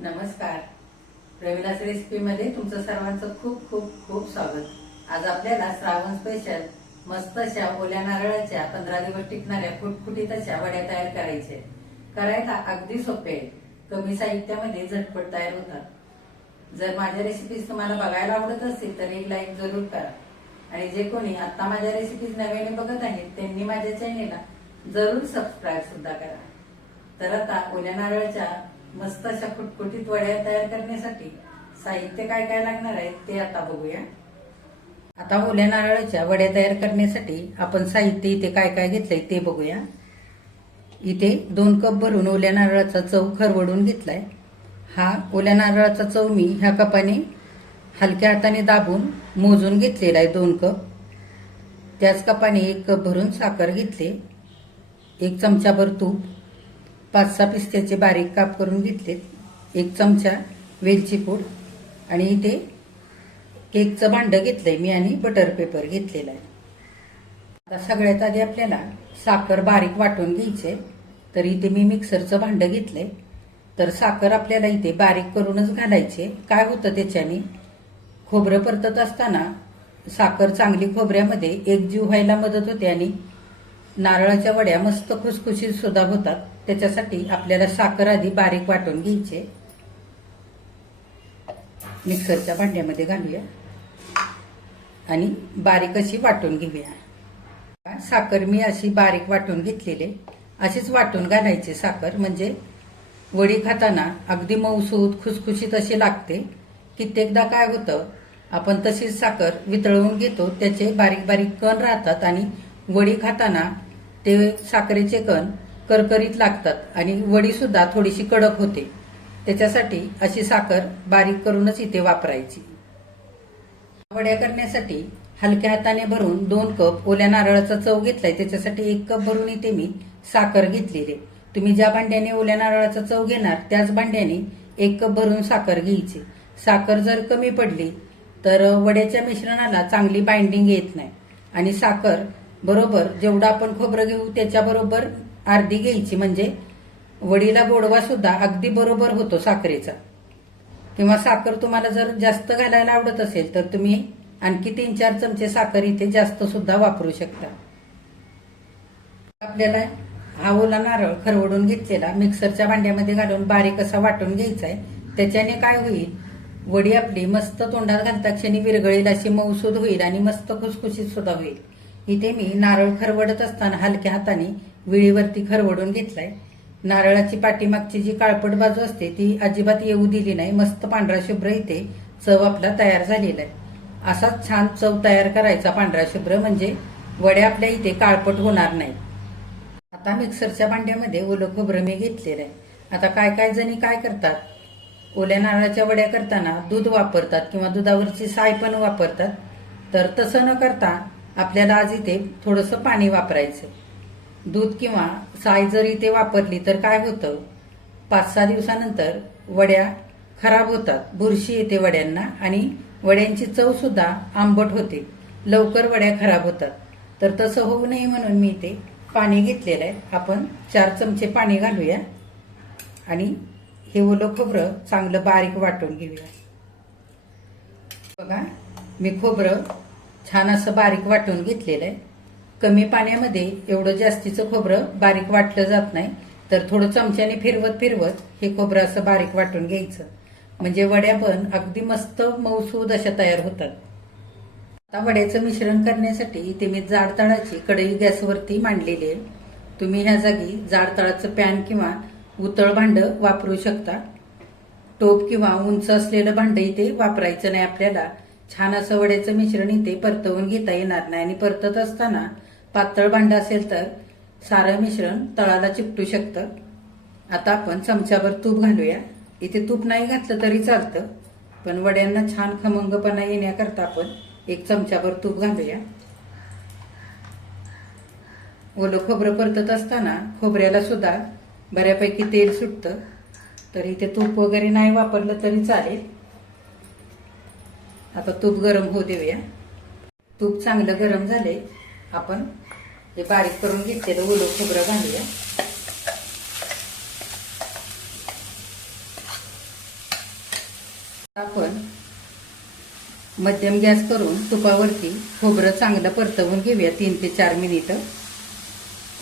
नमस्कार. प्रवीणास रेसिपीमध्ये तुमचं सर्वांचं खूप खूप खूप स्वागत. आज आपल्याला श्रावण स्पेशल मस्त अशा ओल्या नारळाच्या पंधरा दिवस टिकणाऱ्या फुटफुटीत अशा वड्या तयार करायचे. करायला अगदी सोपे आहे कमी साहित्यामध्ये झटपट तयार होतात. जर माझ्या रेसिपीज तुम्हाला बघायला आवडत असतील तर एक लाईक जरूर करा. आणि जे कोणी आता माझ्या रेसिपीज नव्याने बघत आहेत त्यांनी माझ्या चॅनेलला जरूर सबस्क्राईब सुद्धा करा. तर आता ओल्या नारळाच्या मस्त अशा कुटकुटीत वड्या तयार करण्यासाठी साहित्य काय काय लागणार आहे ते आता बघूया. आता ओल्या नारळाच्या वड्या तयार करण्यासाठी आपण साहित्य इथे काय काय घेतलंय ते बघूया. इथे दोन कप भरून ओल्या नारळाचा चव खरवडून घेतलाय. हा ओल्या नारळाचा चव मी ह्या कपाने हलक्या हाताने दाबून मोजून घेतलेला आहे दोन कप. त्याच कपाने एक कप भरून साखर घेतले. एक चमचाभर तूप. पाच सहा पिस्त्याचे बारीक काप करून घेतलेत. एक चमचा वेलची पूड आणि इथे केकचं भांडं घेतलंय मी आणि बटर पेपर घेतलेला आहे. आता सगळ्यात आधी आपल्याला साखर बारीक वाटून घ्यायचे तर इथे मी मिक्सरचं भांडं घेतलंय. तर साखर आपल्याला इथे बारीक करूनच घालायचे काय होतं त्याच्याने? खोबरं परतत असताना साखर चांगली खोबऱ्यामध्ये एकजीव व्हायला मदत होते आणि नारळाच्या वड्या मस्त खुसखुशीत सुद्धा होतात. त्याच्यासाठी आपल्याला साखर आधी बारीक वाटून घ्यायचे. मिक्सरच्या भांड्यामध्ये घालूया. आणि बारीक अशी वाटून घेऊया. साखर मी अशी बारीक वाटून घेतलेले. अशीच वाटून घालायची साखर. म्हणजे वडी खाताना अगदी मऊसूत खुसखुशीत अशी लागते. कित्येकदा काय होतं आपण तशीच साखर वितळवून घेतो त्याचे बारीक बारीक कण राहतात आणि वडी खाताना ते साखरेचे कण करकरीत लागतात आणि वडी सुद्धा थोडीशी कडक होते. त्याच्यासाठी अशी साखर बारीक करूनच इथे वापरायची. वड्या करण्यासाठी हलक्या हाताने भरून दोन कप ओल्या नारळाचा चव घेतलाय. त्याच्यासाठी एक कप भरून इथे मी साखर घेतलेली. तुम्ही ज्या भांड्याने ओल्या नारळाचा चव घेणार त्याच भांड्याने एक कप भरून साखर घ्यायची. साखर जर कमी पडली तर वड्याच्या मिश्रणाला चांगली बाइंडिंग येत नाही. आणि साखर बरोबर जेवढं आपण खोबरं घेऊ त्याच्याबरोबर अर्धी घ्यायची. म्हणजे वडीला गोडवा सुद्धा अगदी बरोबर होतो साखरेचा. किंवा साखर तुम्हाला जर जास्त घालायला आवडत असेल तर तुम्ही आणखी तीन चार चमचे साखर इथे जास्त सुद्धा वापरू शकता. आपल्याला हा ओला नारळ खरवडून घेतलेला मिक्सरच्या भांड्यामध्ये घालून बारीक असा वाटून घ्यायचा आहे. त्याच्याने काय होईल? वडी आपली मस्त तोंडात घालता क्षणी विरगळेल अशी मऊसूद होईल आणि मस्त खुसखुशीत सुद्धा होईल. इथे मी नारळ खरवडत असताना हलक्या हाताने विळीवरती खरवडून घेतलाय. नारळाची पाठीमागची जी काळपट बाजू असते ती अजिबात येऊ दिली नाही. मस्त पांढरा शुभ्र इथे चव आपला तयार झालेला आहे. असाच छान चव तयार करायचा पांढरा शुभ्र म्हणजे वड्या आपल्या इथे काळपट होणार नाही आता मिक्सरच्या भांड्यामध्ये ओलं खोबरं मी घेतलेलं आहे. आता काय काय जणी काय करतात? ओल्या नारळाच्या वड्या करताना दूध वापरतात किंवा दुधावरची साय पण वापरतात. तर तसं न करता आपल्याला आज इथे थोडंसं पाणी वापरायचं दूध किंवा साय जर इथे वापरली तर काय होतं? पाच सहा दिवसानंतर वड्या खराब होतात. बुरशी येते वड्यांना आणि वड्यांची चव सुद्धा आंबट होते. लवकर वड्या खराब होतात. तर तसं होऊ नये म्हणून मी इथे पाणी घेतलेलं आहे. आपण चार चमचे पाणी घालूया आणि हे ओलं खोबरं चांगलं बारीक वाटून घेऊया. बघा मी खोबरं छान असं बारीक वाटून घेतलेलं आहे. कमी पाण्यामध्ये एवढं जास्तीचं खोबरं बारीक वाटलं जात नाही तर थोडं चमच्याने फिरवत फिरवत हे खोबरं असं बारीक वाटून घ्यायचं. म्हणजे वड्या पण अगदी मस्त मऊसूद अशा तयार होतात. आता वड्याचं मिश्रण करण्यासाठी इथे मी जाड तळाची कढई गॅसवरती मांडलेली आहे. तुम्ही ह्या जागी जाड तळाचं पॅन किंवा उतळ भांडं वापरू शकता. टोप किंवा उंच असलेलं भांडं इथे वापरायचं नाही आपल्याला. छान असं वड्याचं मिश्रण इथे परतवून घेता येणार नाही आणि परतत असताना पातळ भांड असेल तर सारं मिश्रण तळाला चिपटू शकतं. आता आपण चमच्याभर तूप घालूया. इथे तूप नाही घातलं तरी चालतं पण वड्यांना छान खमंगपणा येण्याकरता आपण एक चमच्यावर तूप घालूया. ओलं खोबरं परतत असताना खोबऱ्याला सुद्धा बऱ्यापैकी तेल सुटतं तर इथे तूप वगैरे नाही वापरलं तरी चालेल. आता तूप गरम होऊ देऊया. तूप चांगलं गरम झाले आपण हे बारीक करून घेतलेलं ओलं खोबरं घालूया. आपण मध्यम गॅस करून तुपावरती खोबरं चांगलं परतवून घेऊया तीन ते चार मिनिटं.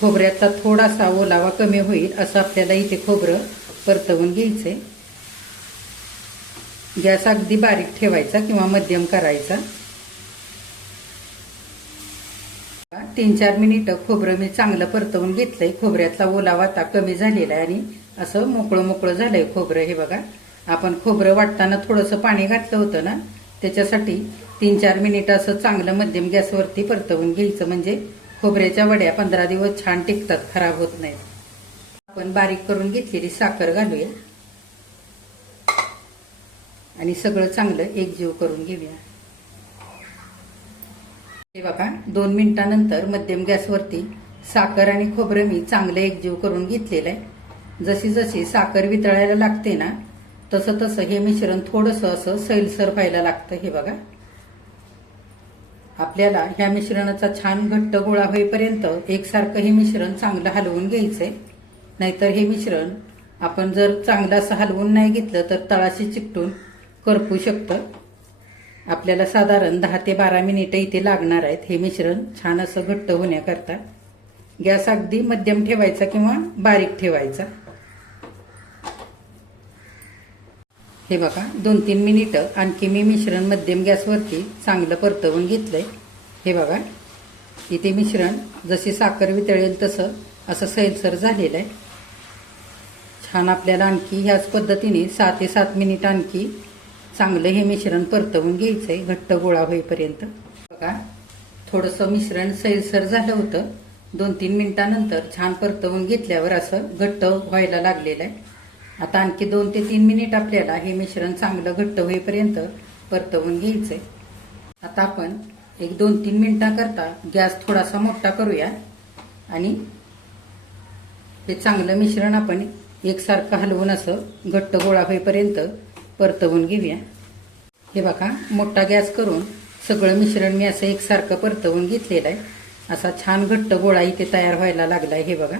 खोबऱ्याचा थोडासा ओलावा कमी होईल असं आपल्याला इथे खोबरं परतवून घ्यायचंय. गॅस अगदी बारीक ठेवायचा किंवा मध्यम करायचा. तीन चार मिनिटं खोबरं मी चांगलं परतवून घेतलंय. खोबऱ्यातला ओलावा आता कमी झालेला आहे आणि असं मोकळं मोकळं झालंय खोबरं हे बघा. आपण खोबरं वाटताना थोडंसं पाणी घातलं होतं ना त्याच्यासाठी तीन चार मिनिटं असं चांगलं मध्यम गॅसवरती परतवून घ्यायचं. म्हणजे खोबऱ्याच्या वड्या पंधरा दिवस छान टिकतात खराब होत नाहीत. आपण बारीक करून घेतलेली साखर घालूया. आणि सगळं चांगलं एकजीव करून घेऊया. हे बघा दोन मिनिटानंतर मध्यम गॅसवरती साखर आणि खोबरं मी चांगलं एकजीव करून घेतलेलं आहे. जशी जशी साखर वितळायला लागते ना तसं तसं हे मिश्रण थोडंसं असं सैलसर व्हायला लागतं हे बघा. आपल्याला ह्या मिश्रणाचा छान घट्ट गोळा होईपर्यंत एकसारखं हे मिश्रण चांगलं हलवून घ्यायचंय. नाहीतर हे मिश्रण आपण जर चांगलं असं हलवून नाही घेतलं तर तळाशी चिकटून करपू शकतं. आपल्याला साधारण दहा ते बारा मिनिटं इथे लागणार आहेत. हे मिश्रण छान असं घट्ट होण्याकरता. गॅस अगदी मध्यम ठेवायचा किंवा बारीक ठेवायचा. हे बघा दोन तीन मिनिटं आणखी मी मिश्रण मध्यम गॅसवरती चांगलं परतवून घेतलंय. हे बघा इथे मिश्रण जशी साखर वितळेल तसं असं सैलसर झालेलं आहे. छान आपल्याला आणखी ह्याच पद्धतीने सहा ते सात मिनिट आणखी चांगलं हे मिश्रण परतवून घ्यायचंय घट्ट गोळा होईपर्यंत. बघा थोडंसं मिश्रण सैलसर झालं होतं. दोन तीन मिनिटानंतर छान परतवून घेतल्यावर असं घट्ट व्हायला लागलेलं आहे. आता आणखी दोन ते तीन मिनिट आपल्याला हे मिश्रण चांगलं घट्ट होईपर्यंत परतवून घ्यायचंय. आता आपण एक दोन तीन मिनिटाकरता गॅस थोडासा मोठा करूया आणि हे चांगलं मिश्रण आपण एकसारखं हलवून असं घट्ट गोळा होईपर्यंत परतवून घेऊया. हे बघा मोठा गॅस करून सगळं मिश्रण मी असं एकसारखं परतवून घेतलेलं आहे. असा छान घट्ट गोळा इथे तयार व्हायला लागलाय हे बघा.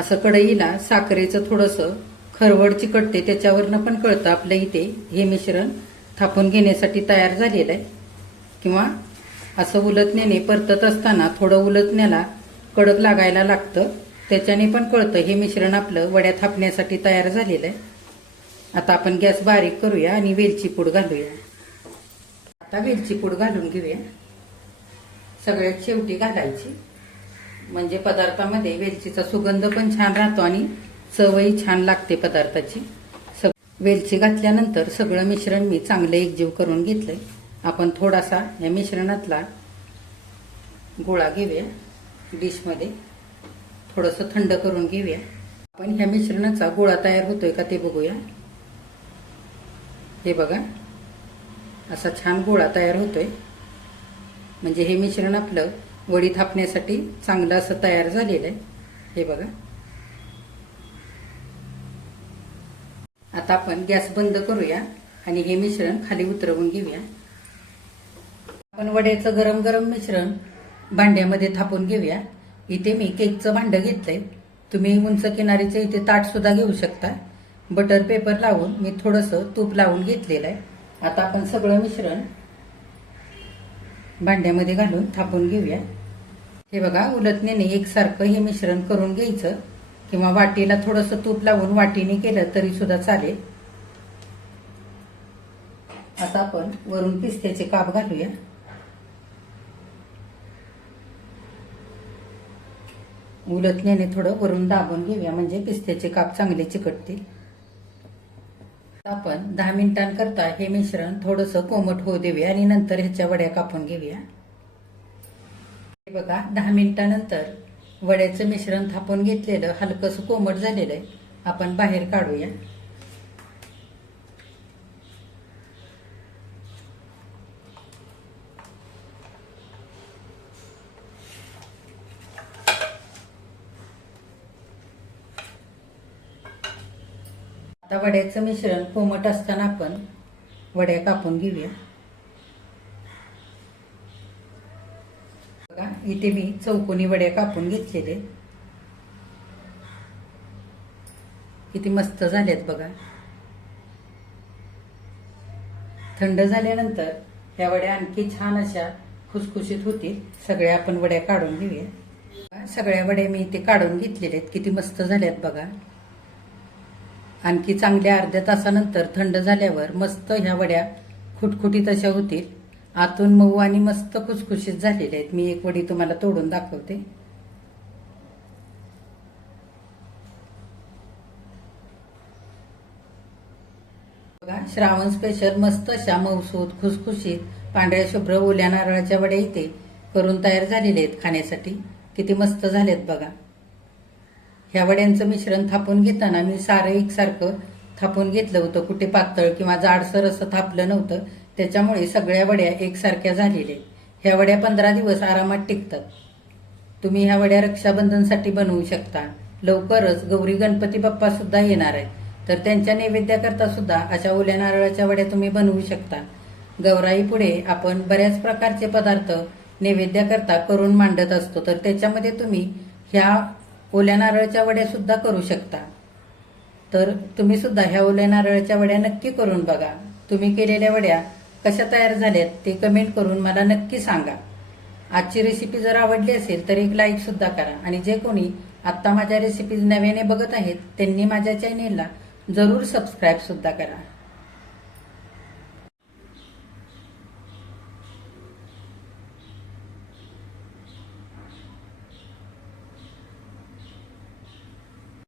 असं कढईला साखरेचं थोडंसं खरवड चिकटते त्याच्यावरनं पण कळतं आपल्या इथे हे मिश्रण थापून घेण्यासाठी तयार झालेलं आहे. किंवा असं उलटण्याने परतत असताना थोडं उलटण्याला कडक लागायला लागतं. त्याच्याने पण कळतं हे मिश्रण आपलं वड्या थापण्यासाठी तयार झालेलं आहे. आता आपण गॅस बारीक करूया आणि वेलची पूड घालूया. आता वेलची पूड घालून घेऊया. सगळ्यात शेवटी घालायची. म्हणजे पदार्थामध्ये वेलचीचा सुगंध पण छान राहतो आणि चवही छान लागते पदार्थाची. वेलची घातल्यानंतर सगळं मिश्रण मी चांगलं एकजीव करून घेतलंय. आपण थोडासा या मिश्रणातला गोळा घेऊया डिशमध्ये. थोडंसं थंड करून घेऊया. आपण ह्या मिश्रणाचा गोळा तयार होतोय का ते बघूया. हे बघा. असा छान गोळा तयार होतोय. म्हणजे हे मिश्रण आपलं वडी थापण्यासाठी चांगलं असं तयार झालेलं आहे. हे बघा. आता आपण गॅस बंद करूया आणि हे मिश्रण खाली उतरवून घेऊया. आपण वड्याचं गरम गरम मिश्रण भांड्यामध्ये थापून घेऊया. इथे मी केकचं भांडं घेतलंय. तुम्ही उंच किनारीचे इथे ताट सुद्धा घेऊ शकता बटर पेपर लावून मी थोडंसं तूप लावून घेतलेलं आहे. आता आपण सगळं मिश्रण भांड्यामध्ये घालून थापून घेऊया. हे बघा उलटण्याने एकसारखं हे मिश्रण करून घ्यायचं. किंवा वाटीला थोडंसं तूप लावून वाटीने केलं तरी सुद्धा चालेल. आता आपण वरून पिस्त्याचे काप घालूया. उलटण्याने थोडं वरून दाबून घेऊया म्हणजे पिस्त्याचे काप चांगले चिकटतील. आपण दहा मिनिटांकरता हे मिश्रण थोडंसं कोमट होऊ देऊया आणि नंतर ह्याच्या वड्या कापून घेऊया. हे बघा दहा मिनिटानंतर वड्याचं मिश्रण थापून घेतलेलं हलकंसं कोमट झालेलं आहे. आपण बाहेर काढूया. आता वड्याचं मिश्रण कोमट असताना आपण वड्या कापून घेऊया. बघा इथे मी चौकोनी वड्या कापून घेतलेले. किती मस्त झाल्यात बघा. थंड झाल्यानंतर ह्या वड्या आणखी छान अशा खुसखुशीत होतील. सगळ्या आपण वड्या काढून घेऊया. सगळ्या वड्या मी इथे काढून घेतलेल्या आहेत. किती मस्त झाल्यात बघा. आणखी चांगल्या अर्ध्या तासानंतर थंड झाल्यावर मस्त ह्या वड्या खुटखुटीत अशा होतील. आतून मऊ आणि मस्त खुसखुशीत झालेल्या आहेत. मी एक वडी तुम्हाला तोडून दाखवते. बघा श्रावण स्पेशल मस्त अशा मऊसूत खुसखुशीत पांढऱ्या शुभ्र ओल्या नारळाच्या वड्या इथे करून तयार झालेले आहेत खाण्यासाठी. किती मस्त झालेत बघा. ह्या वड्यांचं मिश्रण थापून घेताना मी सारं एकसारखं थापून घेतलं होतं. कुठे पातळ किंवा जाडसर असं थापलं नव्हतं. त्याच्यामुळे सगळ्या वड्या एकसारख्या झालेल्या आहेत. ह्या वड्या पंधरा दिवस आरामात टिकतात. तुम्ही ह्या वड्या रक्षाबंधनसाठी बनवू शकता. लवकरच गौरी गणपती बाप्पा सुद्धा येणार आहेत. तर त्यांच्या नैवेद्याकरता सुद्धा अशा ओल्या नारळाच्या वड्या तुम्ही बनवू शकता. गौराई पुढे आपण बऱ्याच प्रकारचे पदार्थ नैवेद्याकरता करून मांडत असतो. तर त्याच्यामध्ये तुम्ही ह्या ओल्या नारळाच्या वड्या सुद्धा करू शकता. तर तुम्ही सुद्धा ह्या ओल्या नारळाच्या वड्या नक्की करून बघा. तुम्ही केलेल्या वड्या कशा तयार झाल्यात ते कमेंट करून मला नक्की सांगा. आजची रेसिपी जर आवडली असेल तर एक लाईक सुद्धा करा. आणि जे कोणी आत्ता माझ्या रेसिपीज नव्याने बघत आहेत त्यांनी माझ्या चॅनेलला जरूर सबस्क्राईब सुद्धा करा.